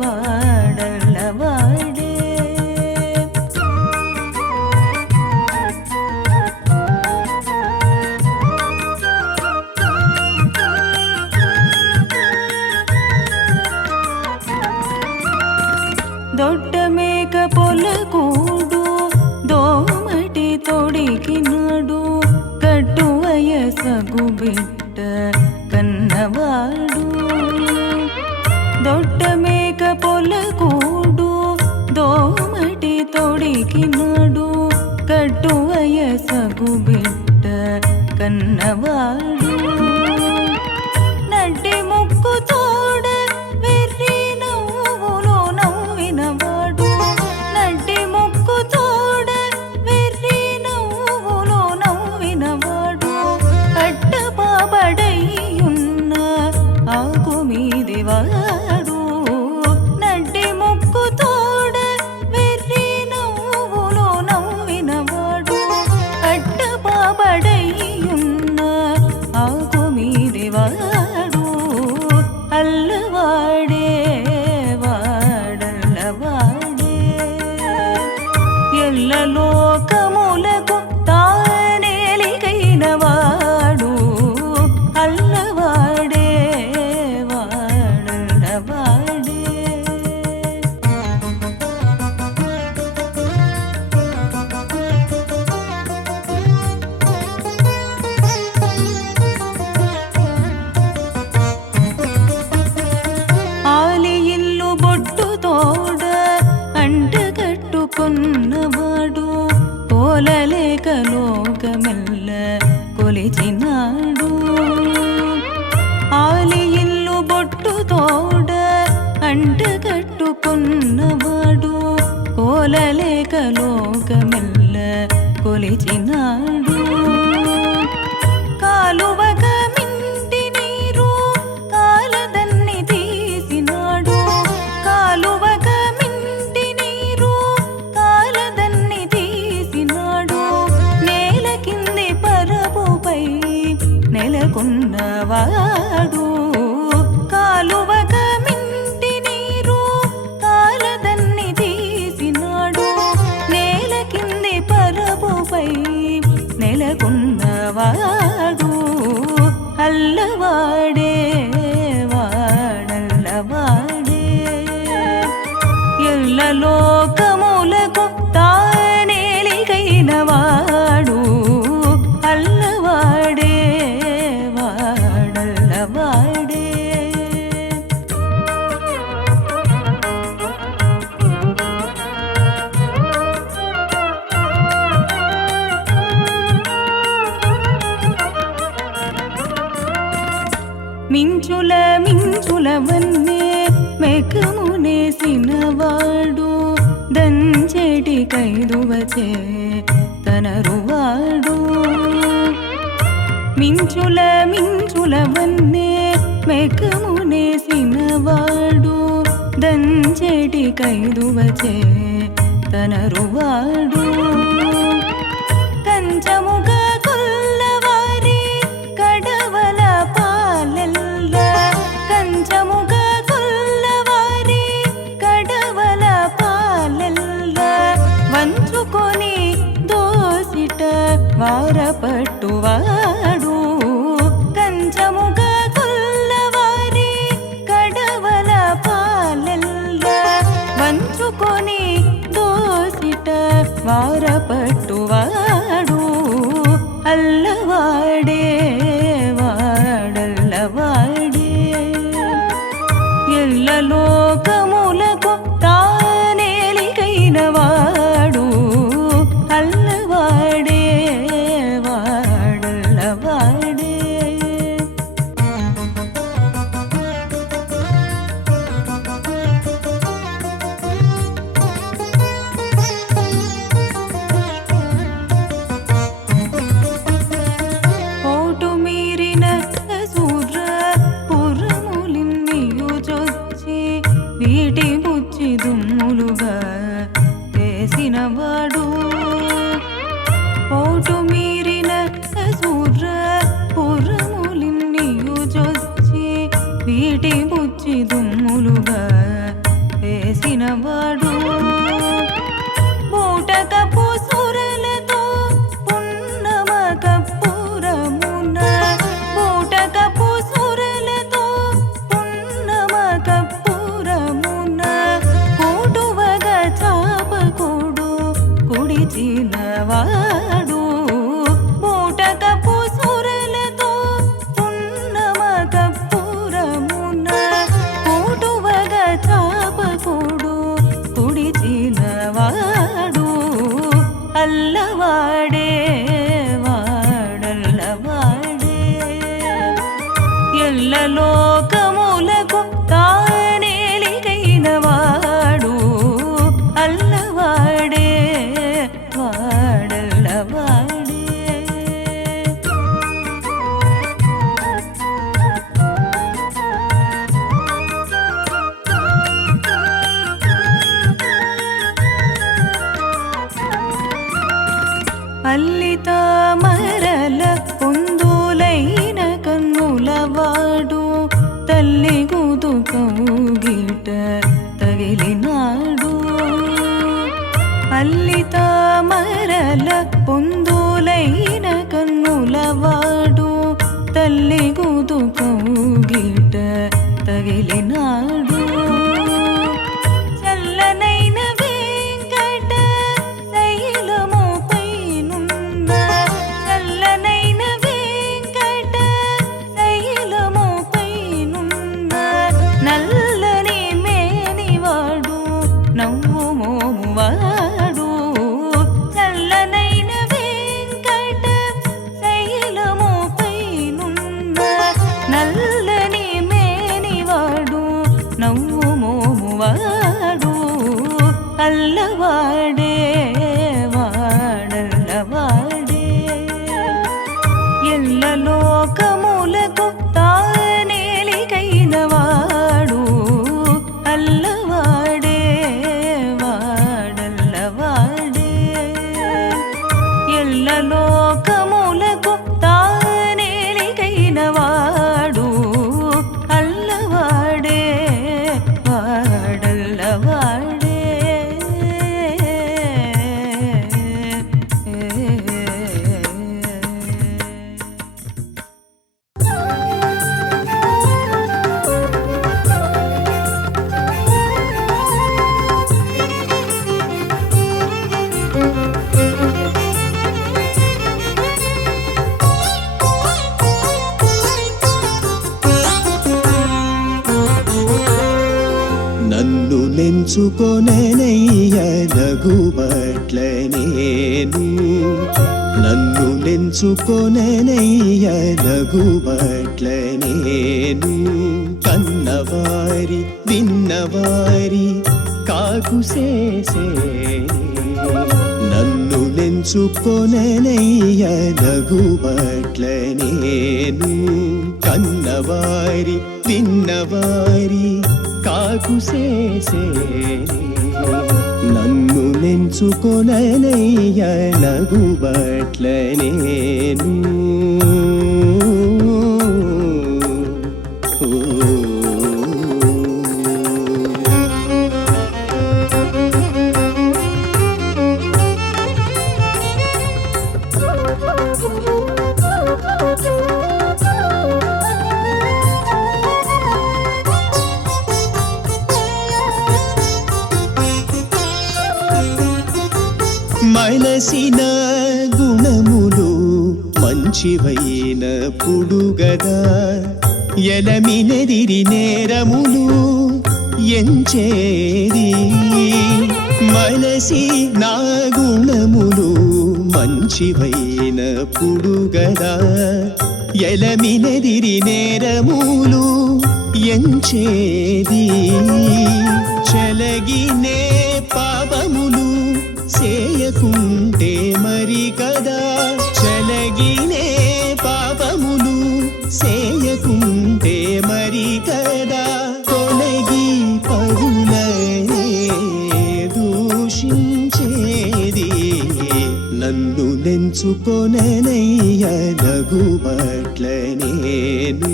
వాడల్లవాడే దొడ్డ మేక పొలకూడు దోమటి తొడికినాడు కట్టు వయసగు బిడ్డ కన్నవాడు దొడ్డ మేక పొలకూడు దోమటి తొడికినాడు కట్టు వయసగు బిడ్డ కన్నవాడు నడ్డి ముక్కు తోడ వెర్రి నవ్వులో నవ్వినవాడు నడ్డి ముక్కు తోడ వెర్రి నవ్వులో నవ్వినవాడు అట్టపాబడయ్యున్న ఆకు మీది వాడు నడ్డి ముక్కు తోడ వెర్రి నవ్వులో నవ్వినవాడు అట్టపాబడయ్యున్న ఆకు మీది వాడు అల్లవాడే వాడల్లవాడే ఎల్ల లోకములకు తానేలికైన వాడు అల్లవాడే వాడల్లవాడే ఆలి ఇల్లు బొట్టు తోడ అంట కట్టుకున్నవాడు పోలలేక లోకమెల్ల కొలిచినాడు ఆలి ఇల్లు బొట్టు తోడ అంట కట్టుకున్నవాడు కోలలేక లోకమెల్ల కొలిచినాడు కాలువక మింటి నీరు కాలదన్ని తీసినాడు కాలువక మింటి నీరు కాలదన్ని తీసినాడు నేల కింది పరపుపై నెలకొన్నవాడు కాలువక మింటి నీరు కాలదన్ని తీసినాడు నేల కింది పరపుపై నెలకొన్నవాడు అల్లవాడే వాడల్లవాడే ఎల్ల లోకములకు తానేలికైన వాడు అల్లవాడే వాడల్లవాడే మించుల మించుల వన్నే మెకమునేసినవాడు దంచెటి కైదువచే తనరువాడు మించుల మించుల వన్నే మెకమునేసినవాడు దంచెటి కైదువచే తనరువాడు కంచముగా కొల్లవారి కడవల పాలెల్ల కంచముగా కొల్లవారి కడవల పాలెల్ల వంచుకొని దోసిట వారపట్టువాడు కంచముగా కొల్లవారి కడవల పాలెల్ల వంచుకొని దోసిట వారపట్టువాడు అల్లవాడే వాడల్లవాడే ఎల్ల లోకములకు తానేలికైన వాడు అల్లవాడే వాడల్లవాడే ఓటు మీరిన సూర్ర పురములిన్నియు జొచ్చి వీటి ముచ్చి దుమ్ములుగా వేసినవాడు ఓటు మీరిన సూర్ర పురములిన్నియు జొచ్చి వీటి ముచ్చి దుమ్ము ములుగా వేసినవాడు బూటకపు సురలతో పున్నమ కప్పురమున బూటకపు సురలతో పున్నమ కప్పురమున కూటువగా చాపకుడు కుడిచినవాడు బూటకపు సురలతో పున్నమ కప్పురమున కూటువగా చాపకుడు కుడిచినవాడు అల్లవాడే వాడల్లవాడే ఎల్ల లోకములకు తానేలికైన వాడు అల్లవాడే వాడల్లవాడే అల్లిత మరల పొందులైన కన్నులవాడు తల్లి గుదుకౌగిట తగిలినాడు అల్లిత మరల పొందులైన కన్నులవాడు తల్లి గుదుకౌగిట తగిలినాడు చల్లనైన వెంకట శైలముపైనున్న చల్లనైన వెంకట శైలముపైనున్న నల్లని మేనివాడు నవ్వు మోమువాడు చల్లనైన వెంకట శైలముపైనున్న నల్లని మేనివాడు నవ్వు మోమువాడు అల్లవాడే వాడల్లవాడే ఎల్ల లోకములకు తానేలికైన వాడు అల్లవాడే వాడల్లవాడే ఎల్ల లోకములకు తానేలికైన వాడు అల్లవాడే వాడల్లవాడే నన్ను నెంచుకొననయ్య నగుబట్ల నేను నన్ను నెంచుకొననయ్య నగుబట్ల నేను కన్నవారి విన్నవారి కాకుసేసే నన్ను నెంచుకొననయ్య నగుబట్ల నేను కన్నవారి విన్నవారి కాకుసేసే నన్ను నెంచుకొననయ్య నగుబట్ల నేను మనసిన గుణములు మంచివైన పుడుగదా ఎలమినెదిరి నేరములు ఎంచేది మనసి నా గుణములు మంచివైన పుడుగదా ఎలమినెదిరి నేరములు ఎంచేది చెలగినే పాపములు చేయకుంటే మరి కదా చెలగినే పాపములు చేయకుంటే మరి కదా తొలగి పరులనే దూషించేది నన్ను నెంచుకొననయ్య నగుబట్ల నేను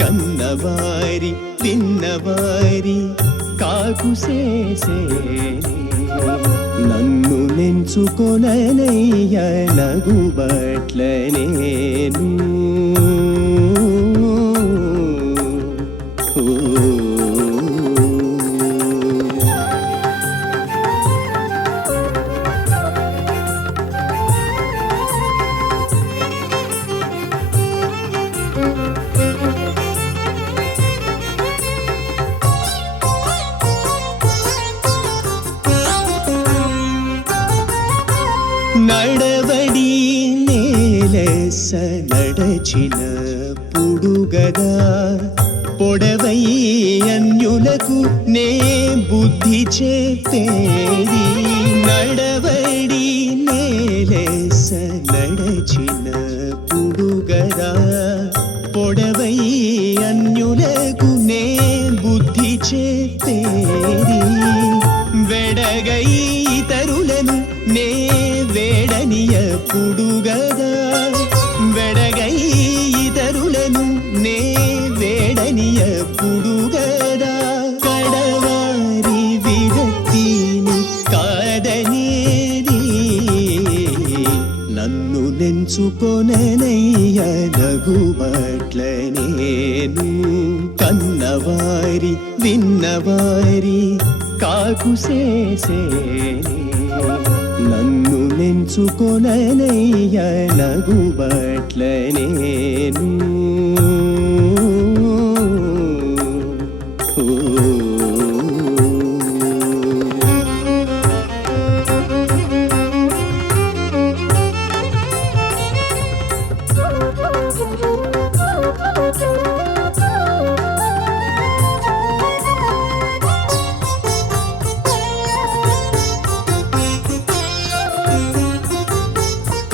కన్నవారి విన్నవారి నడవడి కాకుసేసేనే నన్ను నెంచుకొననయ్య నగుబట్ల నేను నడవడి నేలెస నడచిన పుడుగదా పొడవై అన్యులకు నే బుద్ధి చెప్పేది నడవడి నేలెస నడచిన పుడుగదా పొడవై అన్యులకు నే బుద్ధి చెప్పేది వెడగై ఇతరులను నే వేడనియప్పుడు గదా వెడగై ఇతరులను నే వేడనియప్పుడు గదా కడవారి విరక్తిని కాదనేది నన్ను నెంచుకొననయ్య నగుబట్ల నేను కన్నవారి విన్నవారి కాకుసేసేనే నన్ను నెంచుకొననయ్య నగుబట్ల నేను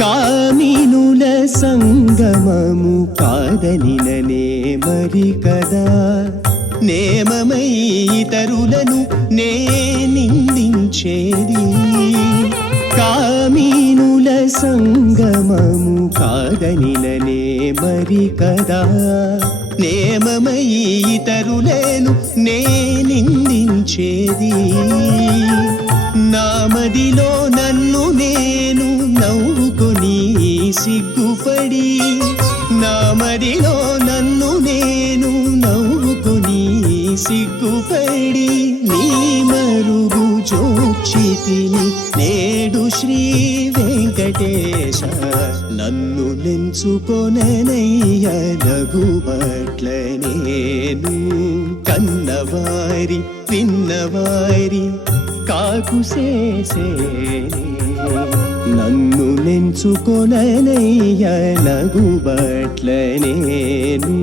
కామినుల సంగమము కాదనిననే మరి కదా నేమమై ఇతరులను నే నిందించేది కామినుల సంగమము కాదనిననే మరి కదా నేమమై ఇతరులను నే నిందించేది నామదిలో నన్ను నేను నవ్వుకొని సిగ్గుపడి నామదిలో నన్ను నేను నవ్వుకొని సిగ్గుపడి నీ మరుగు జోచితిని నేడు శ్రీ వెంకటేశ నన్ను నెంచుకొననయ్య నగుబట్ల నేను కన్నవారి విన్నవారి కాకుసేసేనే నన్ను నెంచుకొననయ్య నగుబట్ల నేను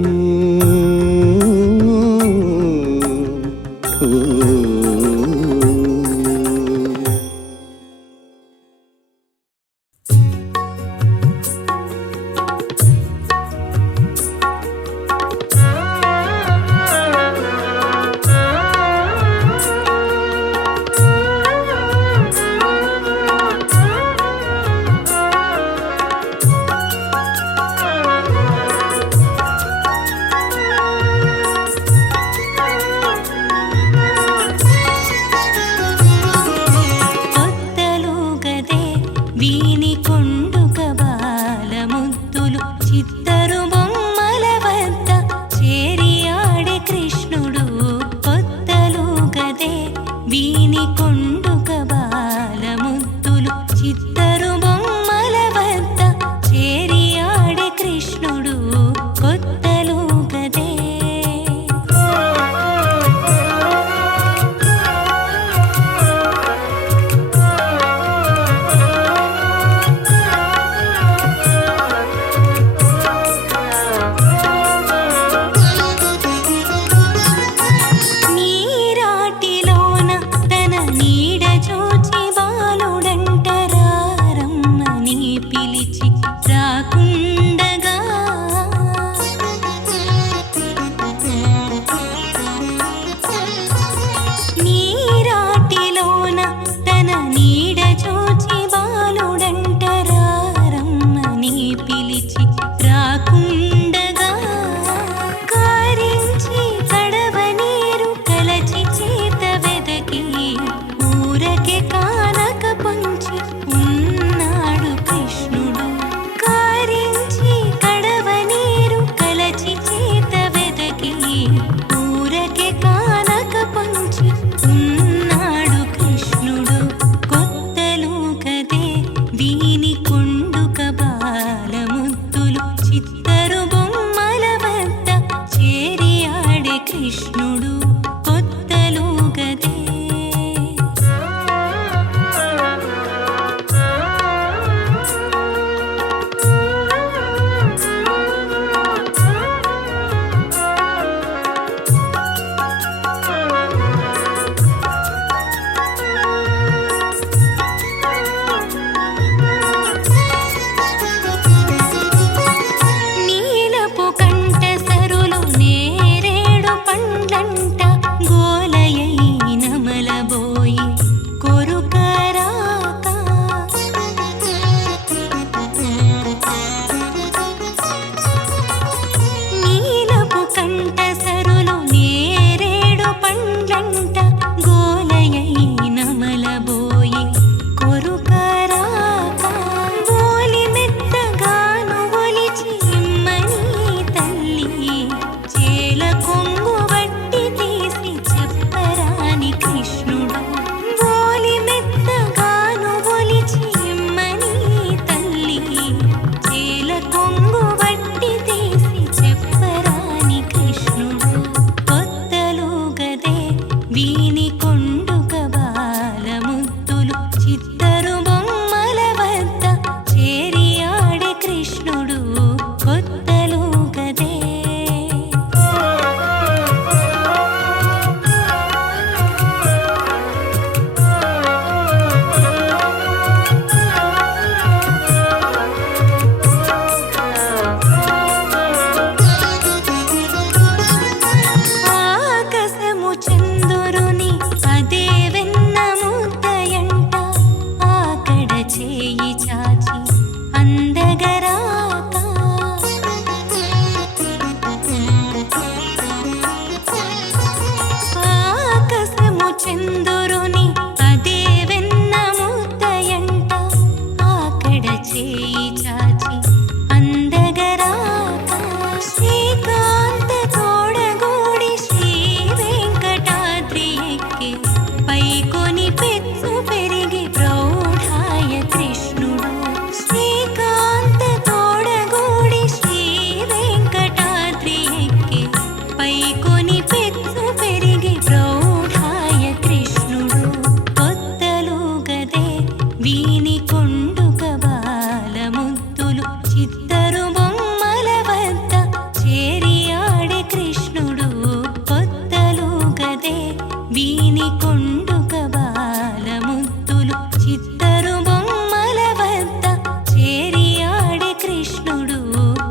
వీని కొండుక బాలముద్దులు చిత్తరు బొమ్మల వద్ద చేరి ఆడే కృష్ణుడు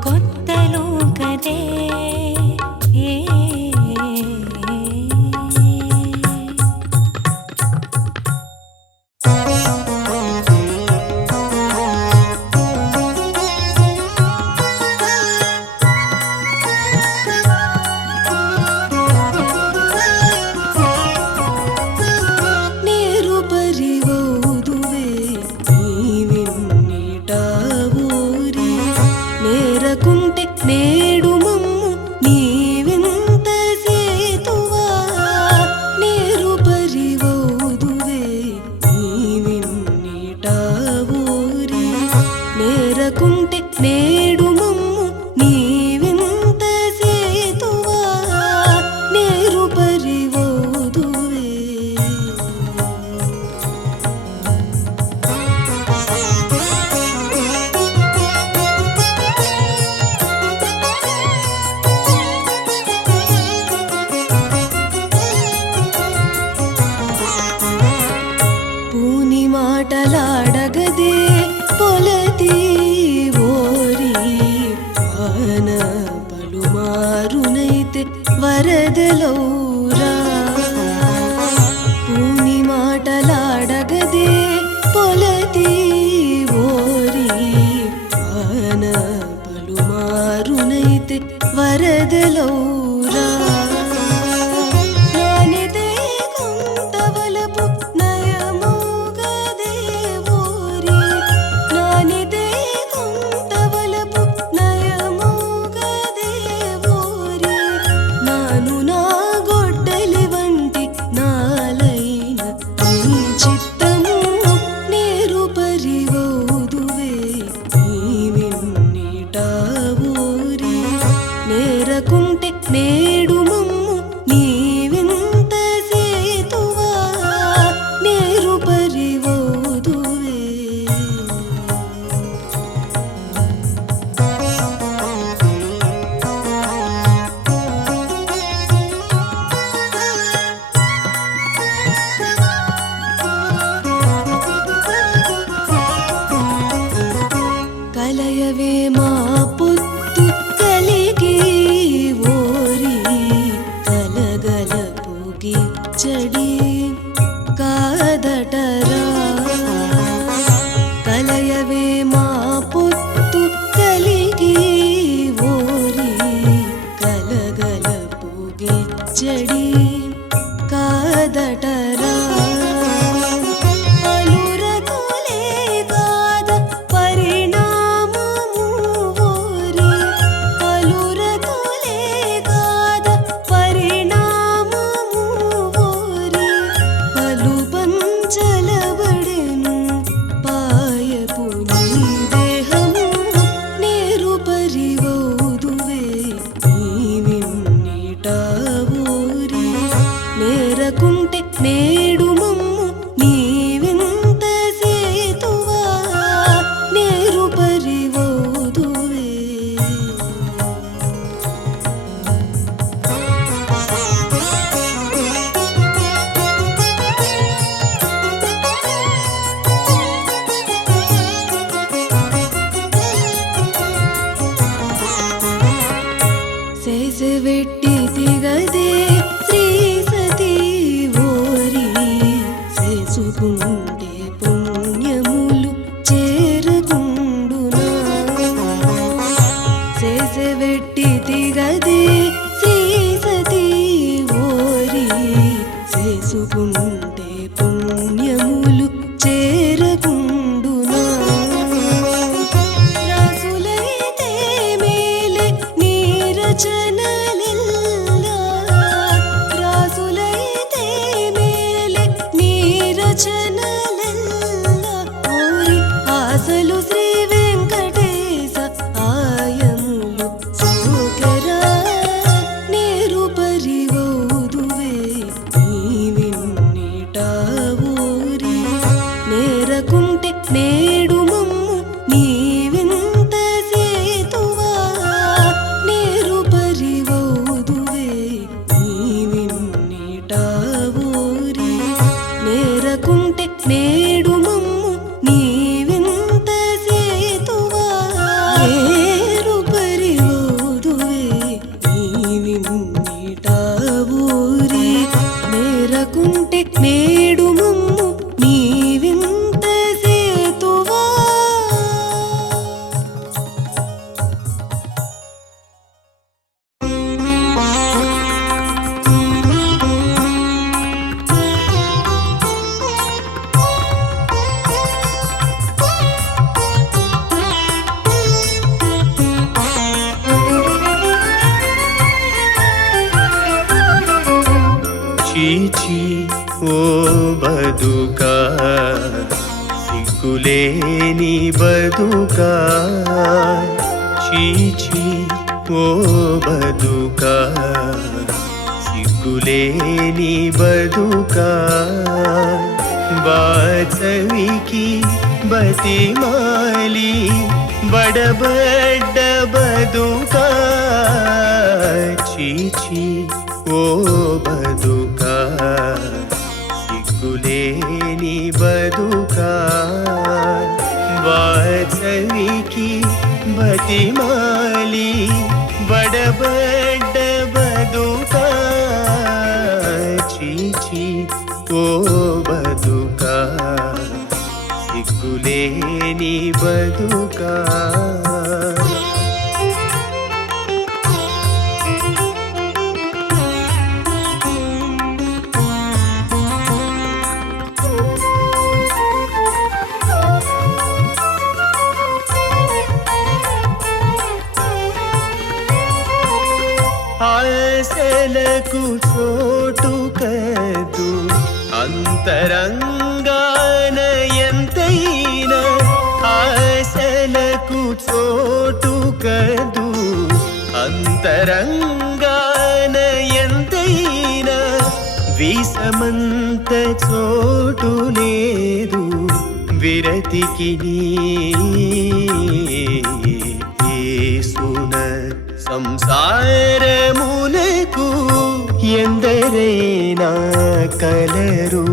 కొత్తలో కదే. నేడు మమ్ము నీవింత సేతువా నేరు పరివోదువే నీవిన్నిటా ఊరి నేరకుంటే నేడు మమ్ము నీవింత సేతువా నేరు పరివోదువే. మాటలాడగదే పొలతి ఓరి వాన పలుమారునైతే వరదలౌరా. పూని మాటలాడగదే పొలతి ఓరి వాన పలుమారునైతే వరదలౌరా. నేరకుంటే నేడు మమ్ము నీవింత సేతువా నేరు పరివోదువే. కలయవే మా పొత్తు కలిగి ఓరి కలగలపు గిచ్చడి కాదటరా. కలయవే మా పొత్తు కలిగి ఓరి కలగలపు గిచ్చడి కాదటరా. నేరకుంటే నేడు మమ్ము నీవింత సేతువా నేరు పరివోదువే. సేసెవెట్టి తిగదే శ్రీ సతీ ఓరి చేసుకుంటే పుణ్యములు చేరకుండునా. సేసెవెట్టి తిగదే శ్రీ సతీ ఓరి చేసుకుంటే పుణ్యములు చేరకుండునా. రాసులైతే మేలే నీరచనలెల్లా రాసులైతే మేలే నీరచనలెల్లా ఓరి ఆశలు శ్రీ వెంకటేశ ఆయములు సోకరా నేరు పరివోదువే నీవిన్నిట ఓ బదుకా సిగ్గులేని బదుకా చీచి ఓ బదుకా సిగ్గులేని బదుకా వాసవికి బతిమాలి బడబడ్డ బదుకా చీచి ఓ బదుకా సిగ్గులేని బదుకా వాసవికి బతిమాలి బడబడ్డ బదుకా చీచి ఓ బదుకా సిగ్గులేని బదుకా ఆశలకు చోటు కదు అంతరంగాన ఎంతైనా ఆశలకు చోటు కదు అంతరంగాన ఎంతైనా విషమంత చోటు లేదు విరతికి యేసున సంసారమునకు ఎందరైనా కలరు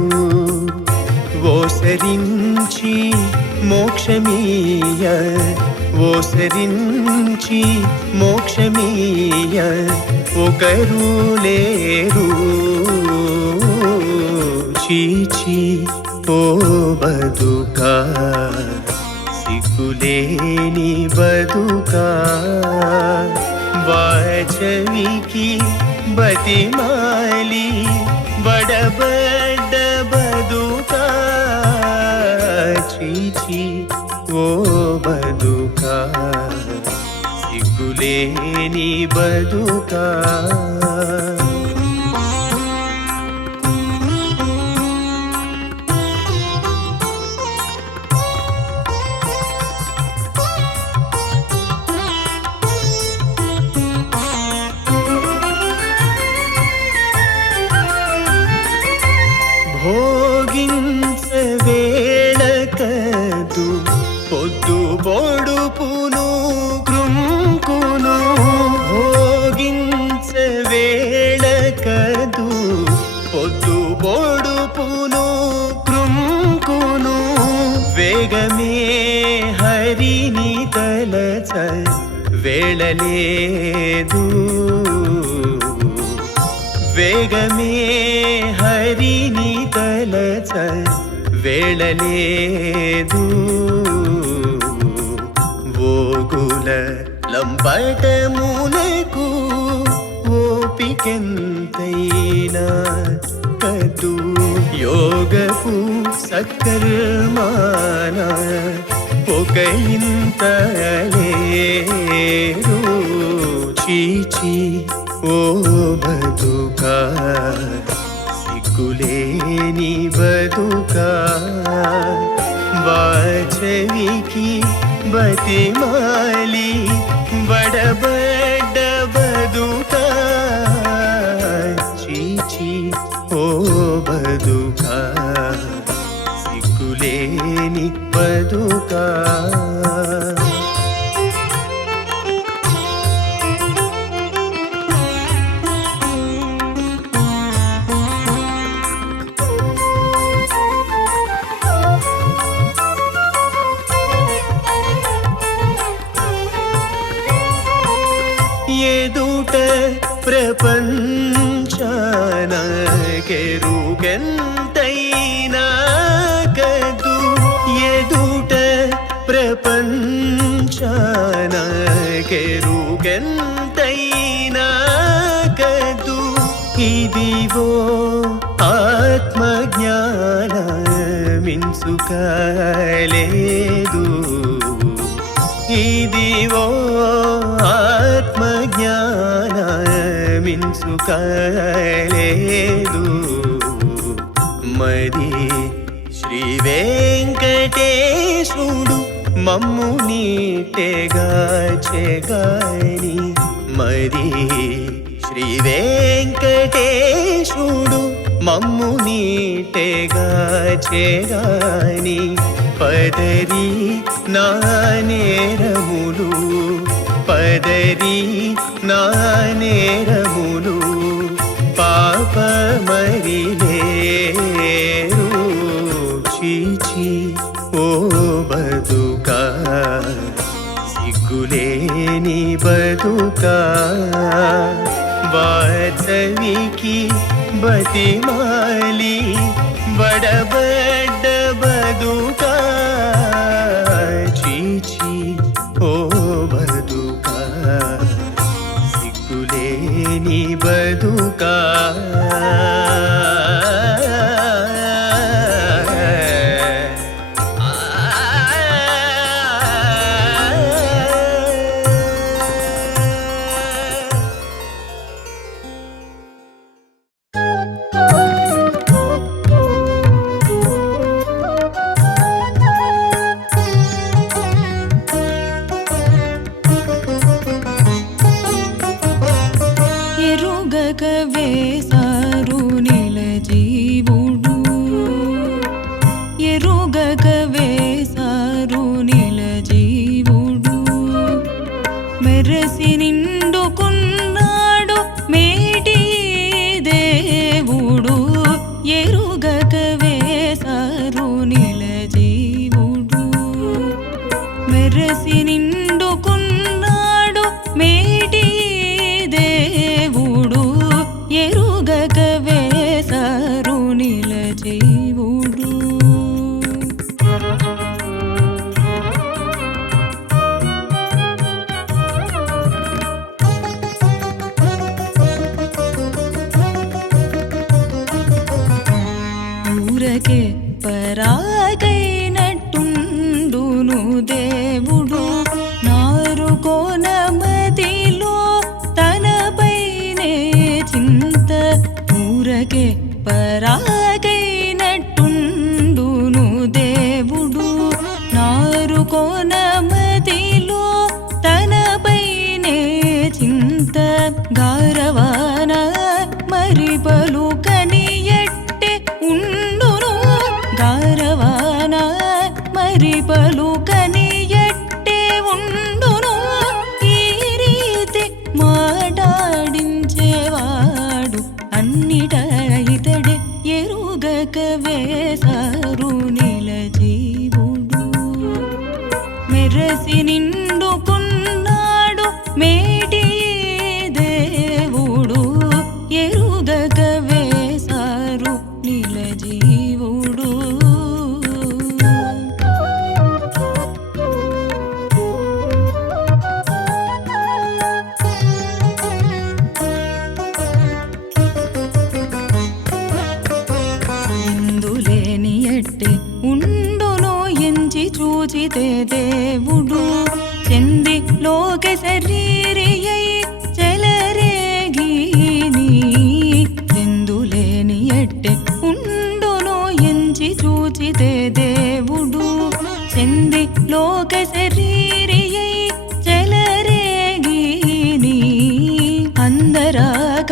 ఓసరించి మోక్షమీయ ఓసరించి మోక్షమీయ ఒకరు లేరు చీచి ఓ బదుకా సిగ్గులేని బదుకా వాచవికి బతిమాలి బడబడ్డ బదుకా చీచి ఓ బదుకా సిగ్గులేని బదుకా భోగించవేళ కదు పొద్దు పొడుపును కృంకును భోగించవేళ కదు పొద్దు పొడుపును కృంకును వేగమే హరిని తలచ వేళలేదు వేగమే హరిని తలచ వేళలేదు ఓగుల లంపటమునకు ఓపికెంతైనా కదు యోగపు సత్కర్మాన ఒక ఇంత లేరు చీచి ఓ బదుకా సిగ్గులేని బదుకా వాచవికి బతిమాలి బడబడ్డ బదుకా చీచి ఓ బదుకా సిగ్గులేని బదుకా ఎదుట ప్రపంచాన కెరుగెంతైనా కదు ఎదుట ప్రపంచాన కెరుగెంతైనా కదు ఇదివో ఆత్మజ్ఞాన మించుకలేదు ఇదివో ఆత్మజ్ఞాన మించుకలేదు మరి శ్రీ వెంకటేశుడు మమ్ము నీటెగా చెగాని మరి శ్రీ వెంకటేశుడు మమ్ము నీటెగా చెగాని పదరి నా నేరములు పదరి నా నేరములు పాప మరిలేరు చీచి ఓ బతుకా సిగ్గులేని బతుకా వాసవికి బతిమాలి బడబడ్డ బతుకా చీచి ఓ బతుకా సిగ్గులేని బతుకా ఎరుగక వేసారు నిల జీవుడు ఎరుగక వేసారు నిల జీవుడు మెరసి నిండుకున్నాడు మేటి దేవుడు ఎరుగక వేసారు నిల జీవుడు మెరసి నిండుకున్నాడు మేటి దేవుడు ఎరుగక వేసారు నిల జీవుడు ఊరకే పరాగైనట్టుండును దేవుడు నారుకోన మదిలో తనపైనే చింత ఊరకే పరాగైనట్టుండును దేవుడు నారుకోన మదిలో తనపైనే చింత గారవాన మరి పలుకని ఎట్టె ఉండును గారవాన మరి పలుకని ఎట్టే ఉండును ఈ రీతి మాట్లాడించేవాడు అన్నిట ఇతడే ఎరుగక వేసారు నిల జీవుడు మెరసి నిండుకున్నాడు మేటి దేవుడు ఎరుగక వేసారు నిల జీవుడు ఇందులేని ఎట్టే ఉండునో ఎంచి చూచితే దేవుడు చెంది లోక శరీరియై చెలరేగిని ఎందులేని ఎట్టే ఉండునో ఎంచి చూచితే దేవుడు చెంది లోక శరీరియై చెలరేగిని అందరాక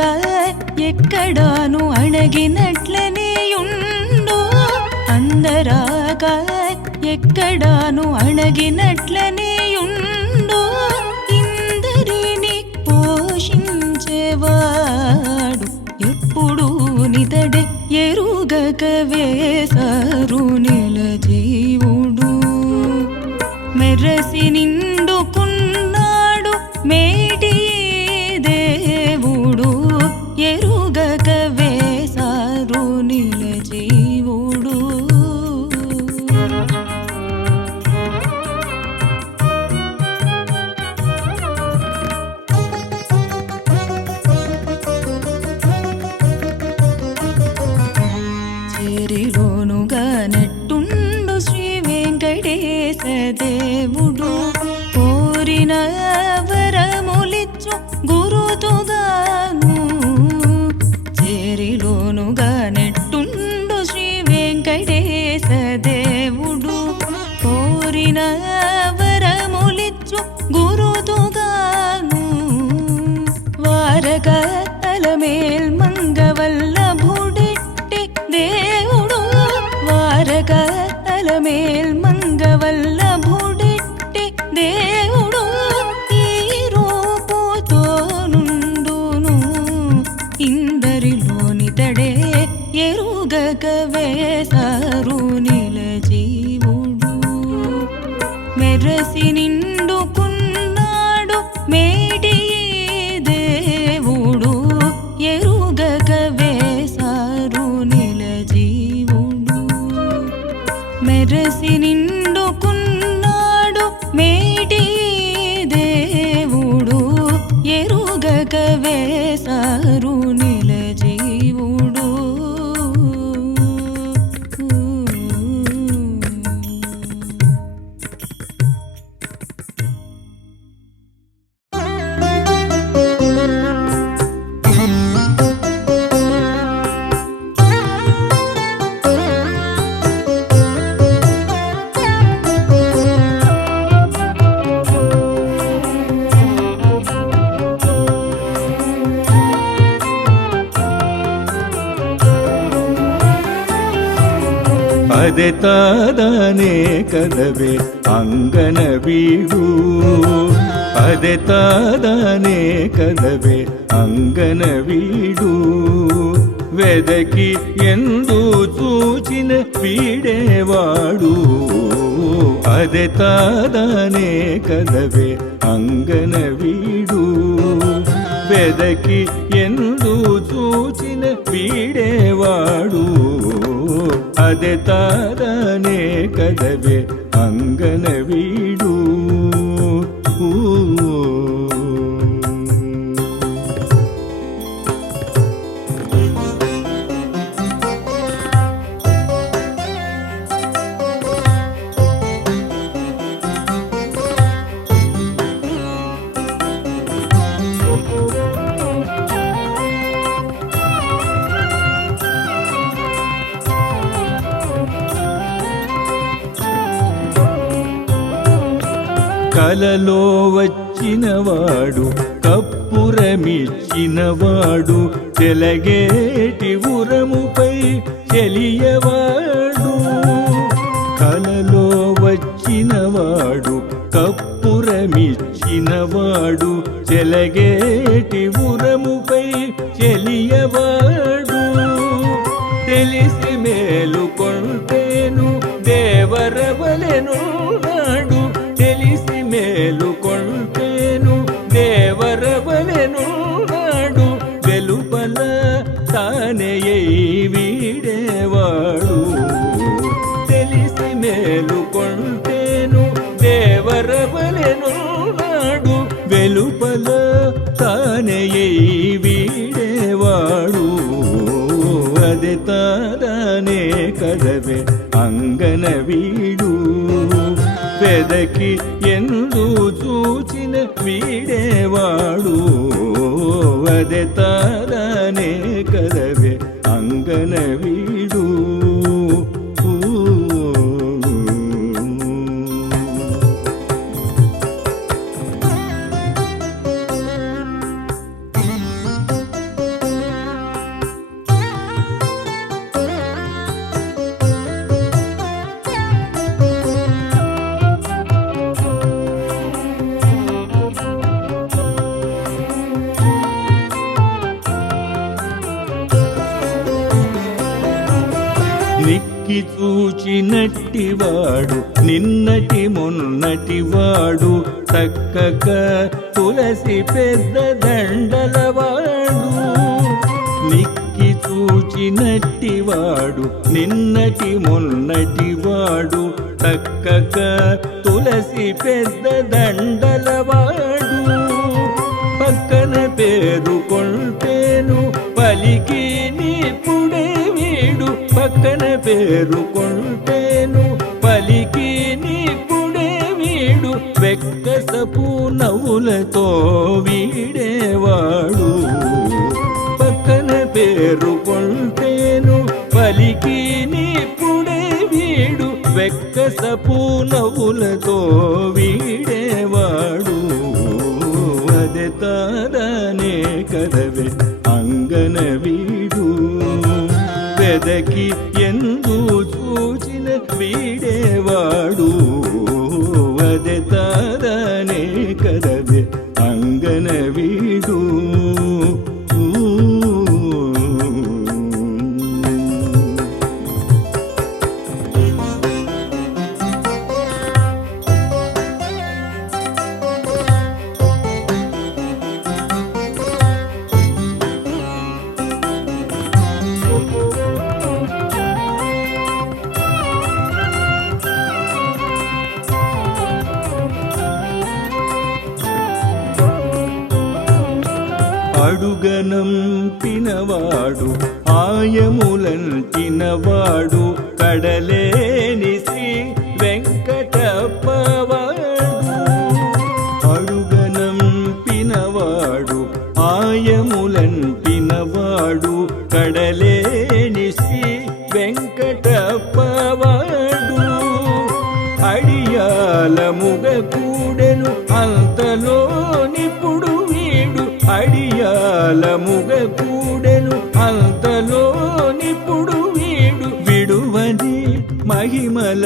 ఎక్కడాను అణగినట్లనే ఉండు అందరాక ఎక్కడాను అణగినట్లనే ఉండు ఇందరిని పోషించేవాడు ఎప్పుడు నితడే ఎరుగక వేసారు నిల జీవుడు మెరసి నిండుకున్నాడు మేటి దేవుడు ఎరుగక వేసారు నిల జీవుడు చేరిలోనుగా నెట్టుండు శ్రీ వెంకటేశ దేవుడు కోరిన వరములిచ్చు గురుతుగాను చేరిలోనుగా నెట్టుండు అరకల మేల్ మంగవల్లభుడిట్టి దేవుడు ఈ రూపుతో నుండును ఇందరిలోనితడే ఎరుగక వేసారు నిల జీవుడు మెరసి నిండుకున్నాడు మేటి దేవుడు ఎరుగక వేసారు నిల జీవుడు మెరసి నిండుకున్నాడు మేటి దేవుడు ఎరుగక వేసారు నిల జీవుడు ಅದೆ ತಾದಾನೆ ಕದವೆ ಅಂಗನ ಬೀಡು ಅದೆ ತಾದಾನೆ ಕದವೆ ಅಂಗನ ಬೀಡು వెదకి ఎందు చూచిన వీడేవాడు అదే తాదానే కదవే అంగన వీడు వెదకి ఎందు చూచిన వీడేవాడు అదే తాదానే కదవే అంగన వీడు కలలో వచ్చినవాడు కప్పురమిచ్చినవాడు తెలగేటి ఉరముపై చెలియవాడు కలలో వచ్చినవాడు కప్పురమిచ్చినవాడు తెలగేటి ఉరముపై చెలియవాడు తెలిసి మేలుకొంటేను దేవరవలెను నాడు తెలిసి మేలుకొంటేను దేవరవలెను నాడు వెలుపల తానెయై వీడేవాడు తెలిసి మేలుకొంటేను దేవరవలెను నాడు వెలుపల తానెయై వీడేవాడు అదే తాదానే కదవే అంగన వీడు వెదకి ఎందు చూచిన వీడేవాడు అదే తాదానే కదవే అంగన వీడు నిక్కి చూచినట్టివాడు నిన్నటి మొన్నటివాడు తక్కక తులసి పెద్ద దండలవాడు నిక్కి చూచినట్టివాడు నిన్నటి మొన్నటివాడు తక్కక తులసి పెద్ద దండలవాడు పక్కన పేరుకొంటేను పలికి నీపుడే వీడు పక్కన పేరుకొంటేను పలికి నీపుడే వీడు వెక్కసపు నవ్వులతో వీడేవాడు పక్కన పేరుకొంటేను పలికి నీపుడే వీడు వెక్కసపు నవ్వులతో వీడేవాడు అదే తాదానే కదవే అంగన వీడు వెదకి ఎందు చూచి వీడేవాడు అదే తాదానే కదవే అంగన వీడు అడుగనంపినవాడు ఆయములంటినవాడు కడలేని శ్రీ వెంకటప్పవాడు అడుగనంపినవాడు ఆయములంటినవాడు కడలేని శ్రీ వెంకటప్పవాడు అడియాల ముగ కూడెను అంతలో నిపుడు వీడు అడియాల ముగ కూడెను అంతలో నిపుడు వీడు విడువని మహిమల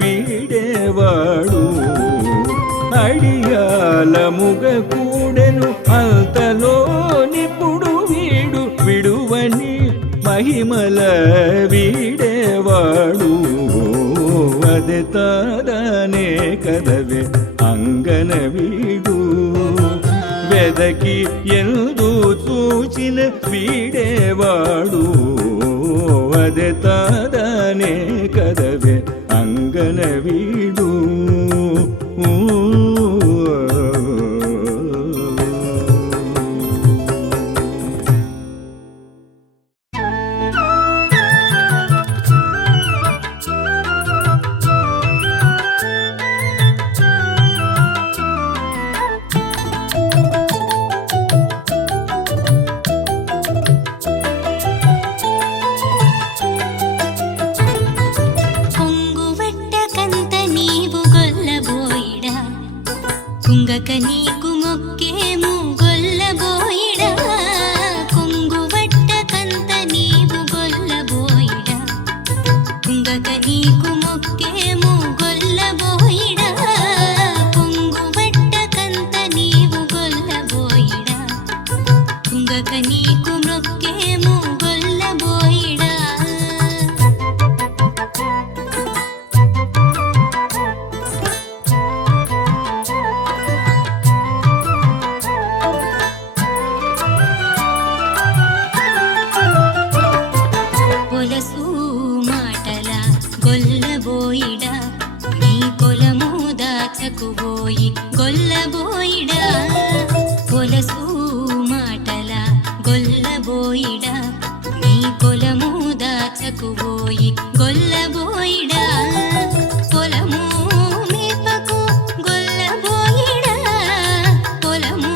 వీడేవాడు అడియాల ముగ కూడెను అంతలో నిపుడు వీడు విడువని మహిమల వీడేవాడు అదే తాదానే కదవే అంగన వీడు వెదకి ఎందు చూచిన వీడేవాడు అదే తాదానే కదవే అంగన వీడు కుంగక నీకు మొక్కేము గొల్లబోయిడా కొంగువట్ట కంత నీవు గొల్లబోయిడా కుంగక నీకు మొక్కేము గొల్లబోయిడా కొంగువట్ట కంత నీవు గొల్లబోయిడా కుంగక నీకు మొక్కేము గొల్లబోయిడా పొలసు మాటల గొల్లబోయిడా నీ కొలము దాచకుబోయి గొల్లబోయిడా పొలసు మాటల గొల్లబోయిడా నీ కొలము దాచకుబోయి గొల్లబోయిడా పొలము మేపకు గొల్లబోయిడా పొలము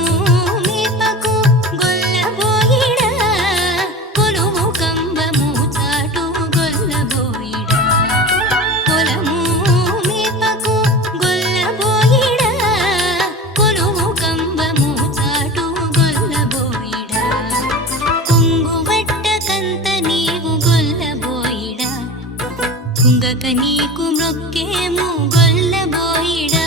మేపకు గొల్లబోయిడా కొలువు కంబము చాటు గొల్లబోయిడా పొలము మేపకు గొల్లబోయిడా కొలువు కంబము చాటు గొల్లబోయిడా కొంగువట్ట కంత నీవు గొల్లబోయిడా కుంగక నీకు మొక్కేము గొల్లబోయిడా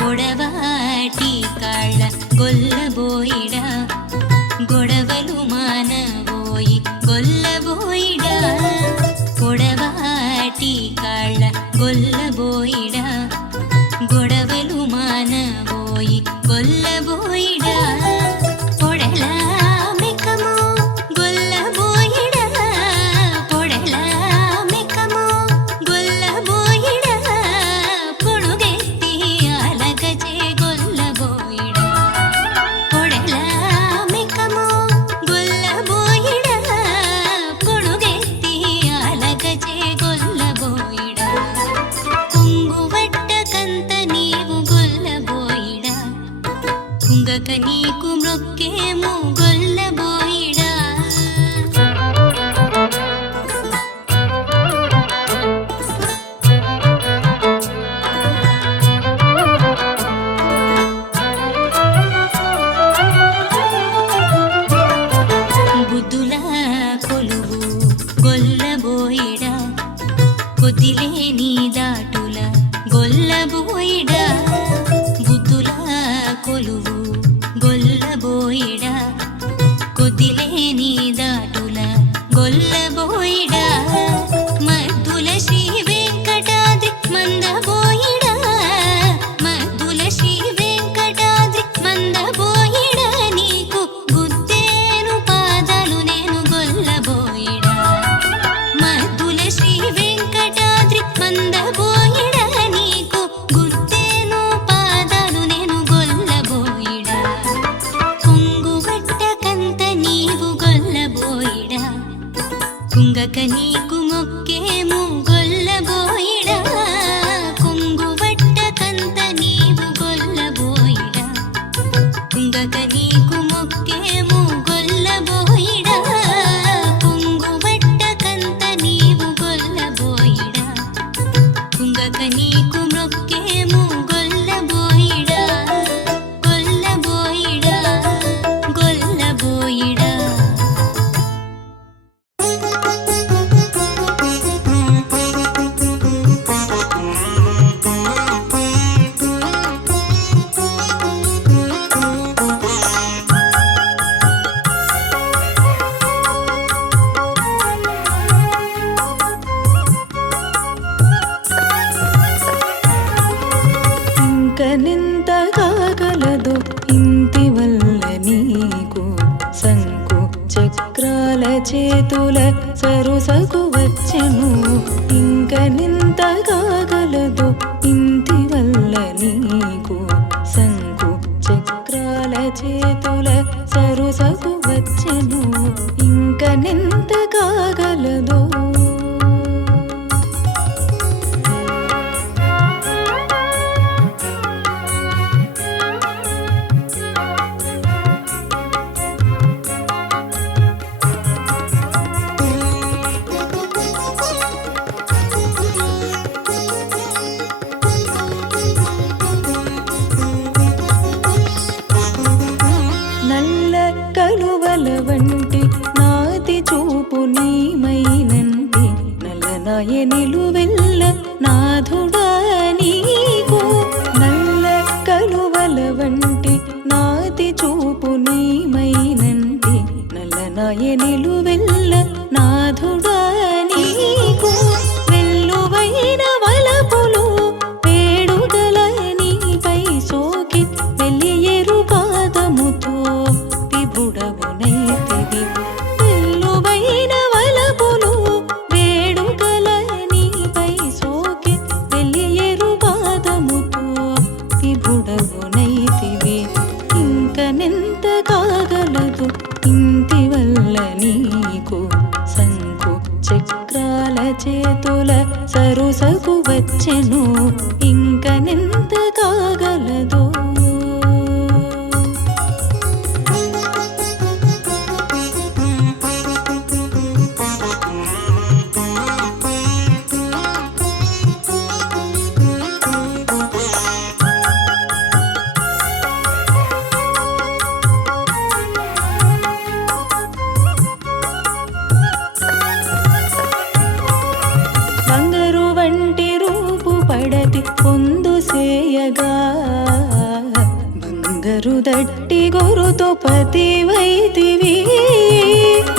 పొడవాటి కాళ్ళ గొల్లబోయిడా గొడవలు మానబోయి గొల్లబోయిడా పొడవాటి కాళ్ళ గొల్లబోయిడా గొడవలు మానబోయి గొల్లబోయిడా పొడల మెకము గొల్లబోయిడా పొడల మెకము గొల్లబోయిడా పొడుగెత్తి అలగజే గొల్లబోయిడా పొడల మెకము గొల్లబోయిడా పొడుగెత్తి కొద్దిలేని దాటుల గొల్లబోయిడా మద్దుల శ్రీ వెంకటాద్రి మందబోయిడా మద్దుల శ్రీ వెంకటాద్రి మందబోయిడా నీకు గుద్దేను పాదాలు నేను గొల్లబోయిడా మద్దుల శ్రీ వెంకటాద్రి మందబోయిడా నీకు గుద్దేను పాదాలు నేను గొల్లబోయిడా కొంగుబట్ట కంత నీవు గొల్లబోయిడా కుంగక నీకు మొక్కేము గొల్లబోయిడా కొంగుబట్ట కంత నీవు గొల్లబోయిడా కుంగక నీకు మొక్కేము గొల్లబోయిడా కొంగుబట్ట కంత నీవు గొల్లబోయిడా కుంగక నీకు మొక్కేము గొల్లబోయిడా గొల్లబోయిడా గొల్లబోయిడా ఇంకనెంత కాగలదు ఇంటి వల్ల నీకు శంకు చక్రాల చేతుల సరుసకు వచ్చెను ఇంకనెంత కాగలదు ఇంటి వల్ల నీకు శంకు చక్రాల చేతుల సరుసకు వచ్చెను ఇంకనెంత కాగలదో నల్ల కలువల వంటి నాతి చూపు నీమైనంటి నల్లనాయ నిలువెల్ల నాథుడా నీకు నల్ల కలువల వంటి నాతి చూపు నీమైనంటి నల్లనాయ నిలువెల్ల నాథుడా నీకు వెల్లువైన వలపులు వేడుదల నీపై సోకి వెలియరు పాదముతో విభుడవునైతివి వెల్లువైన వలపులు వేడుదల నీపై సోకి వెలియరు పాదముతో విభుడవునైతివి ఇంకనెంత కాగలదు ఇంటి వల్ల నీకు శంకు చక్రాల చేతుల సరుసకు వచ్చెను ఇంకనెంత కాగలదో బంగారు వంటి రూపు పడతి పొందు సేయగా బంగారు దట్టి గొరుతో పతివైతివి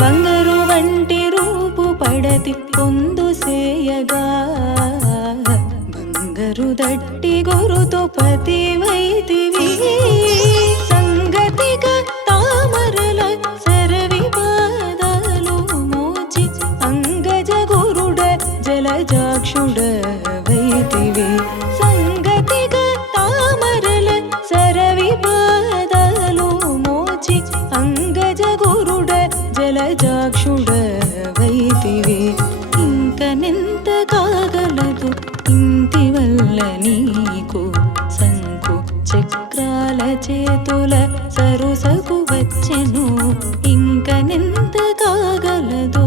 బంగారు వంటి రూపు పడతి పొందు సేయగా బంగారు దట్టి గొరుతో పతివైతివి సంగతిగా తామరల సరవి పాదాలు మోచి అంగజ గురుడ జలజాక్షుడ వైతివి సంగతిగా తామరల సరవి పాదాలు మోచి అంగజ గురుడ జలజాక్షుడ వైతివి ఇంకనెంత కాగలదు ఇంటి వల్ల నీకు శంకు చక్రాల చేతుల సరుసకు వచ్చెను ఇంకనెంత కాగలదో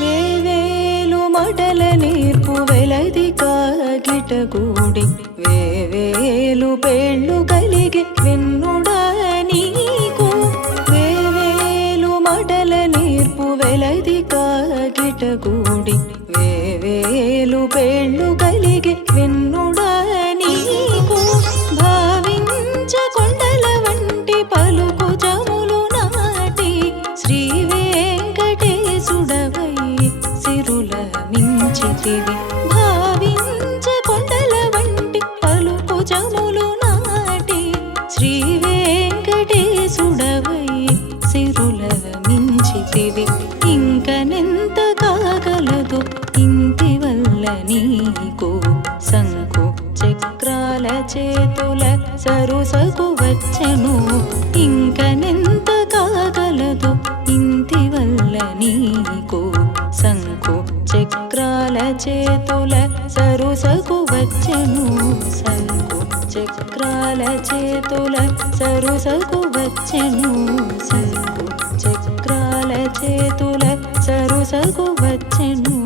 వేవేలు మడల నేర్పు వెల గిటగూడి వేవేలు పేళ్ళు కలిగి విన్నుడా నీకు వేవేలు మటల నీర్పు వెలదిక గిటగూడి వేవేలు పేళ్ళు కలిగి విన్నుడా నీకు భావించ కొండల వంటి పలుకు జములు నాటి శ్రీ వెంకటేశుడవై సిరుల మించితివి భావించ కొండల వంటి పలుకు జములు నాటి శ్రీ వెంకటేశుడవై సిరుల మించితివి ఇంకనెంత కాగలదు ఇంటి వల్ల నీకు శంకు చక్రాల చేతుల సరుసకు వచ్చెను ఇంకనెంత కాగలదు ఇంటి వల్ల నీకు శంకు చక్రాల చేతుల సరుసకు వచ్చెను శంకు చక్రాల చేతుల సరుసకు వచ్చెను శంకు చక్రాల చేతుల సరుసకు వచ్చెను.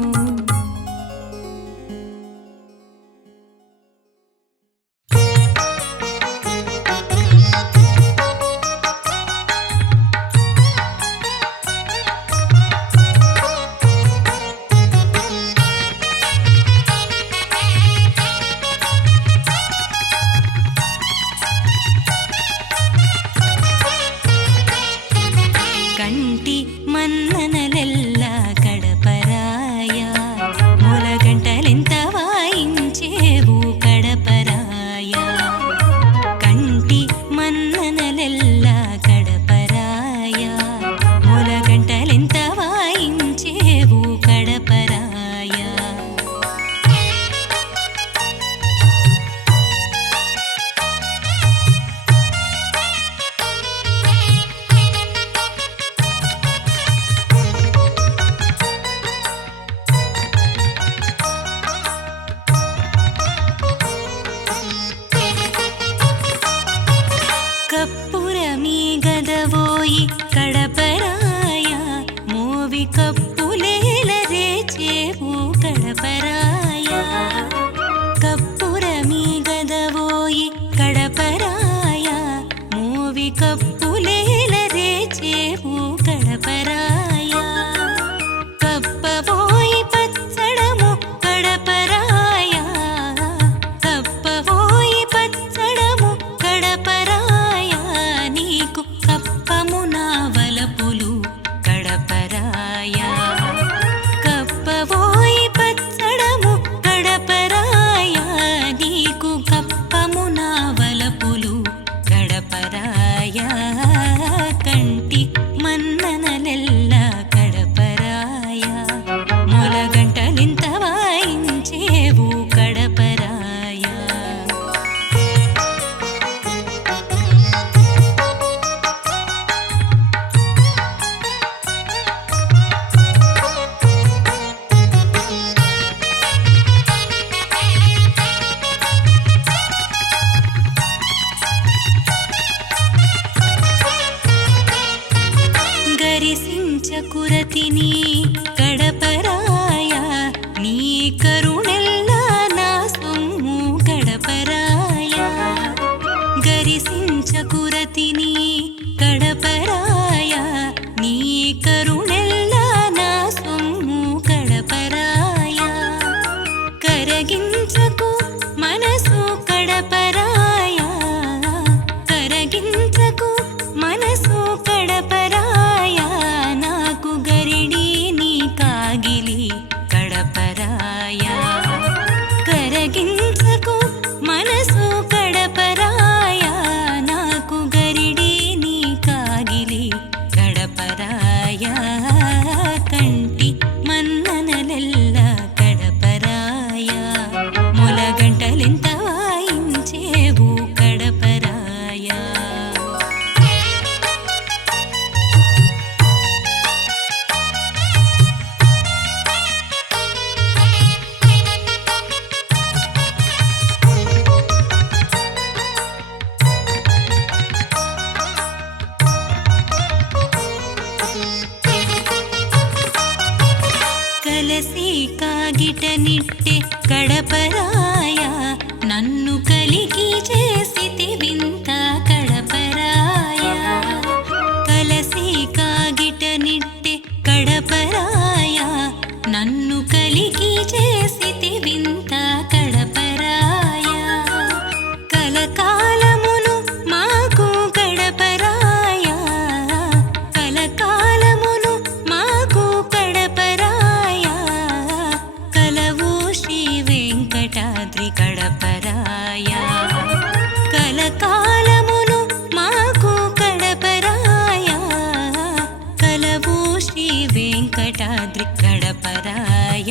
కంటి మన్ననలెల్ల కడపరాయ మొలగంటలెంత వాయించేవు కడపరాయ కంటి మన్ననలెల్ల కడపరాయ మొలగంటలెంత వాయించేవు కడపరాయ కప్పురమీ గదవోయి కడపరాయ మోవి కప్పులేల రేచేవు కడపరాయ కప్పురమీ గదవోయి కడపరాయ మోవి కప్పులేల రేచేవు కడపరాయ కప్పవోయి పచ్చడము కడపరాయ కప్పవోయి పచ్చడము కడపరాయ నీకు కప్పము నావలపులు కడపరాయ కప్పవోయి పచ్చడము కడపరాయ నీకు కప్పము నావలపులు కడపరాయ కంటి మన్ననలెల్ల కడపరాయ మొలగంటలింత వాయించేవు కడపరాయ గరిసించకురతిని కడపరాయ నీ కరుణెల్లా నా సొమ్ము కడపరాయ గరిసించకురతిని కడపరాయ నీ కరుణెల్లా నా సొమ్ము కడపరాయ కరగించకు మనసు కడపరాయ కరగించకు మనసు కడపరాయ నాకు గరిడి నీ కాగిలి కడపరాయ కరగించకు మనసు కడపరాయ నాకు గరిడి నీ కాగిలి కడపరాయ కంటి మన్ననలెల్ల కడపరాయ మొలగంటలెంత వాయించేవు కడపరాయ కలసి కాగిట నిట్టె కడపరాయ నన్ను కలిగి చేసితి వింత కడపరాయ కలసి కాగిట నిట్టె కడపరాయ నన్ను కలిగి చేసితి వింత కడపరాయ కలకాలమును మాకు కడపరాయ కలకాలమును మాకు కడపరాయ కలవు శ్రీ వెంకటాద్రి కడపరాయ కలకాలమును మాకు కడపరాయ కలవు శ్రీ వెంకటాద్రి కడపరాయ